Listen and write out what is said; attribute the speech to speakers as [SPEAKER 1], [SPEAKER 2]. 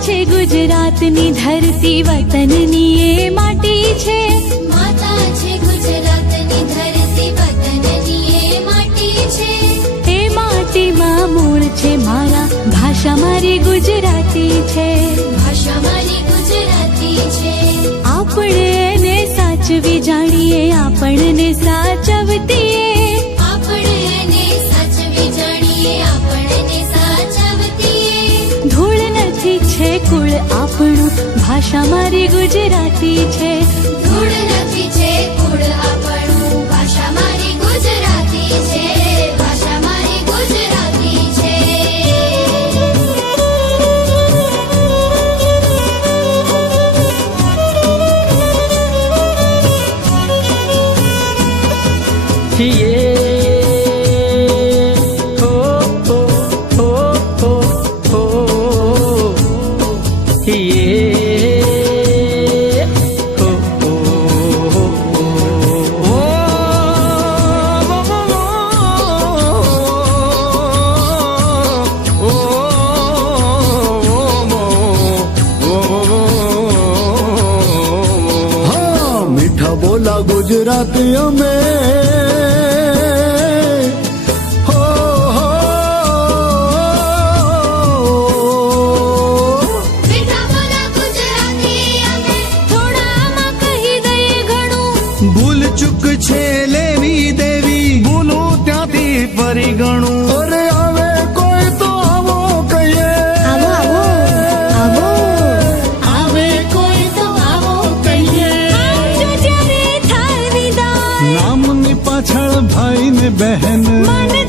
[SPEAKER 1] છે ગુજરાતની ધરતી વતનની એ માટી છે.
[SPEAKER 2] માતા છે ગુજરાતની ધરતી વતનની એ માટી છે.
[SPEAKER 1] એ માટીમાં મૂળ છે મારા ભાષા મારી ગુજરાતી છે.
[SPEAKER 2] ભાષા મારી ગુજરાતી છે.
[SPEAKER 1] આપણે એને સાચવી જાણીએ આપણને સાચવતીએ છે કુળ આપણું ભાષા મારી ગુજરાતી છે.
[SPEAKER 2] ધૂળ નથી છે કુળ આપણું ભાષા મારી ગુજરાતી છે. ભાષા મારી ગુજરાતી છે.
[SPEAKER 3] છીએ
[SPEAKER 4] ગુજરાતી અમે હો, હો.
[SPEAKER 5] ભૂલ ચૂક છે લેવી દેવી ભૂલું ત્યાંથી ફરી ગણું बहन माने